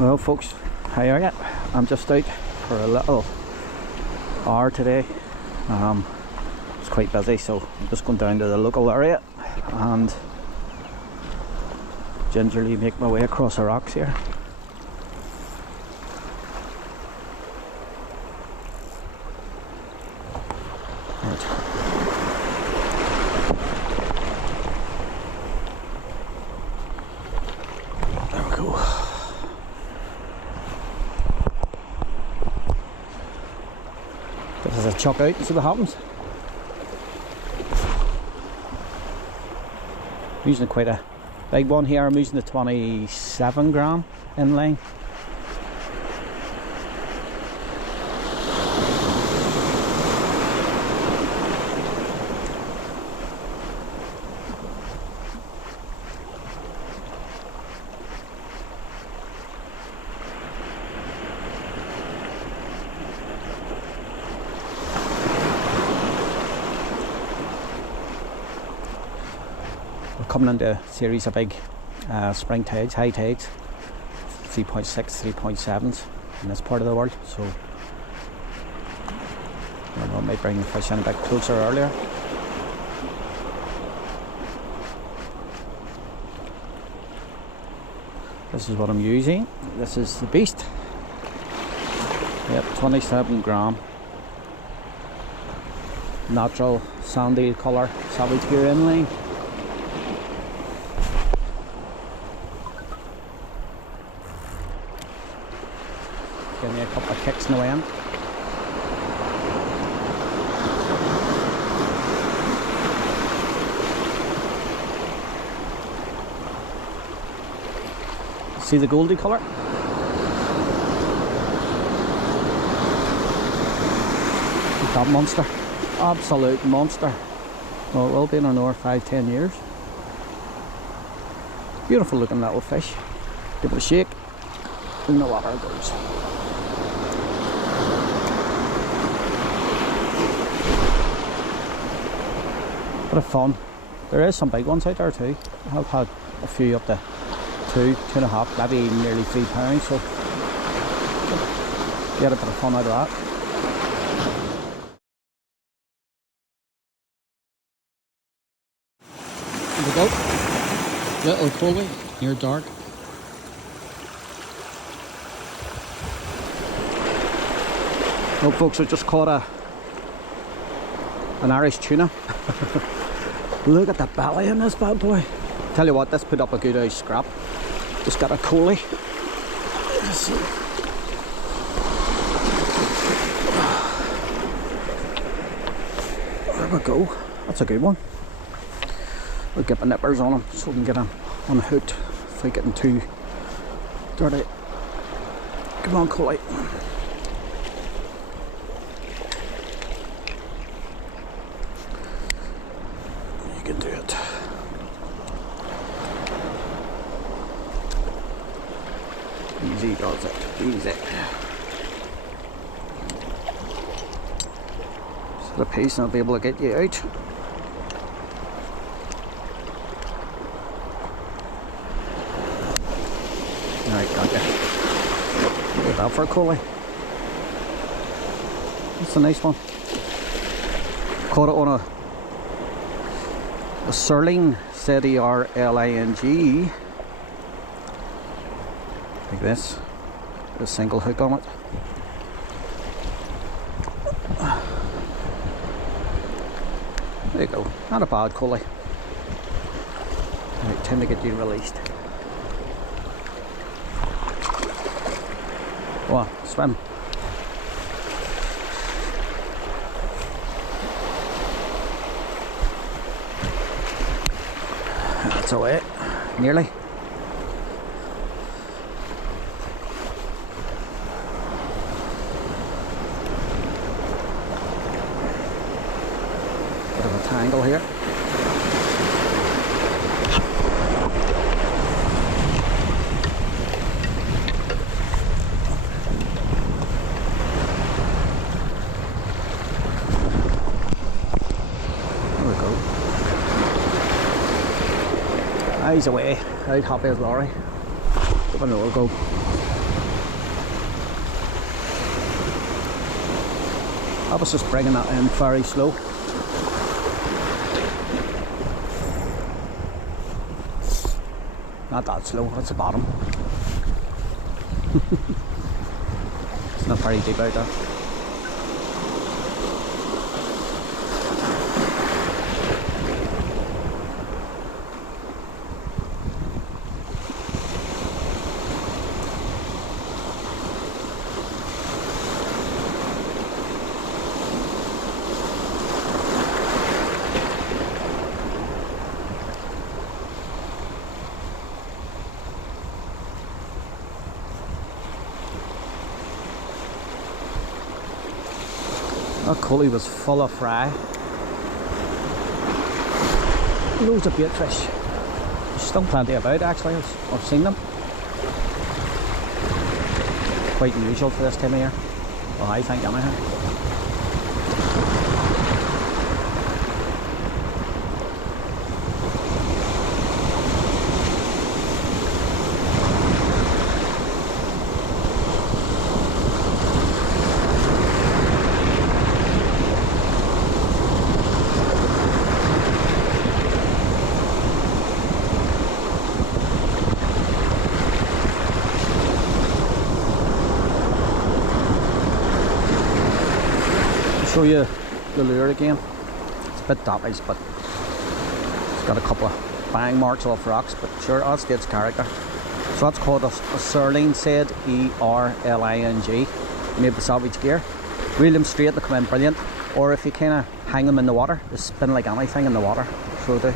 Well folks, how are you? I'm just out for a little hour today. It's quite busy, so I'm just going down to the local area and gingerly make my way across the rocks here. There we go. This is a chuck out and see what happens. I'm using quite a big one here. I'm using the 27 gram inline. Coming into a series of big spring tides, high tides, 3.6, 3.7s in this part of the world, so I might bring the fish in a bit closer earlier. This is what I'm using. This is the beast. Yep, 27 gram. Natural sandy colour, savage gear inline. Give me a couple of kicks in the wind. See the goldy colour? That monster. Absolute monster. Well, it will be in another 5-10 years. Beautiful looking little fish. Give it a shake. In the water it goes. Bit of fun. There is some big ones out there too. I have had a few up to 2.5, maybe nearly 3 pounds, so get a bit of fun out of that. There we go. Little coley, near dark. Well folks, I just caught an Irish tuna. Look at the belly in this bad boy. Tell you what, this put up a good old scrap. Just got a coley. Let's see. There we go. That's a good one. We'll get my nippers on him so we can get him unhooked without getting too dirty. Come on, coley. You can do it. Easy does it. Easy. So the piece and I'll be able to get you out. Alright, got you. Look at that for a coley. That's a nice one. Caught it on a Serling, Serling, like this, a single hook on it. There you go, not a bad coley. Right, time to get you released. Wow, swim. That's away, nearly. Bit of a tangle here. He's away, out happy as Laurie. Give it another go. I was just bringing that in very slow. Not that slow, that's the bottom. It's not very deep out there. That gully was full of fry. Loads of bait fish. There's still plenty about actually, I've seen them. Quite unusual for this time of year. Well, I think anyhow. Show you the lure again. It's a bit damaged, but it's got a couple of bang marks off rocks, but sure, that's its character. So that's called a Serling Said, E-R-L-I-N-G, made with Savage Gear. Reel them straight, they come in brilliant. Or if you kind of hang them in the water, they spin like anything in the water. So they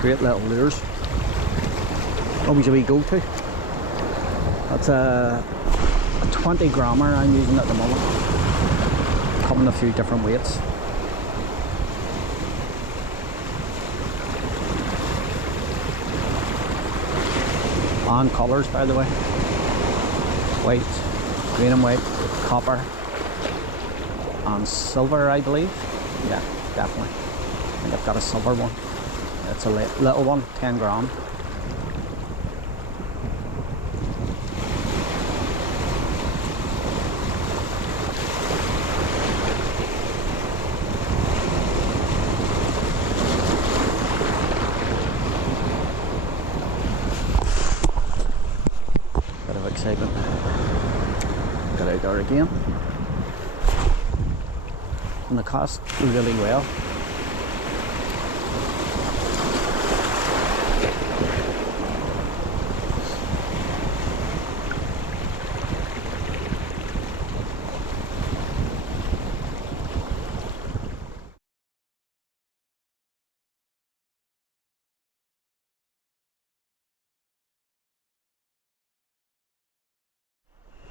great little lures. Always a wee go-to. That's a 20 grammer I'm using at the moment. Come in a few different weights. And colours, by the way. White, green and white, copper, and silver, I believe. Yeah, definitely. I think I've got a silver one. It's a little one, 10 gram. Excitement. Got out there again. And the cast really well.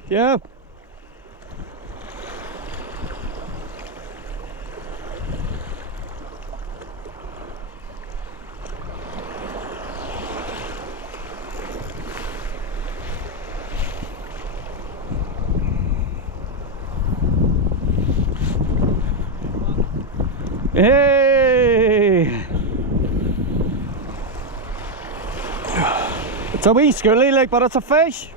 Yeah. Hey! It's a wee schoolie, like, but it's a fish.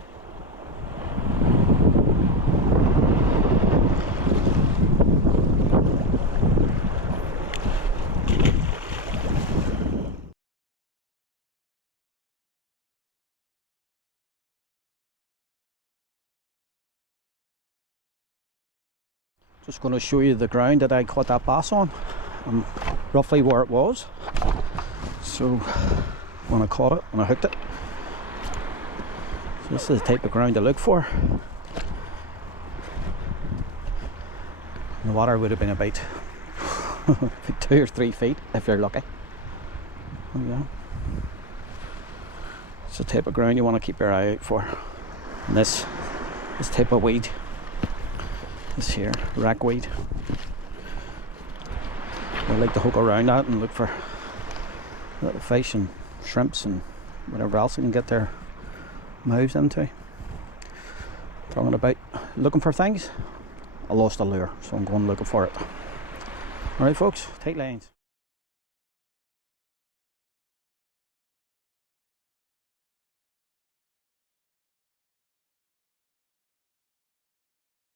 Just going to show you the ground that I caught that bass on, and roughly where it was. So when I caught it, when I hooked it, so this is the type of ground to look for. The water would have been about 2 or 3 feet if you're lucky. There you go. It's the type of ground you want to keep your eye out for. And this type of weed. This here, rackweed. I like to hook around that and look for little fish and shrimps and whatever else I can get their mouths into. Talking about looking for things, I lost a lure, so I'm going looking for it. Alright folks, tight lines.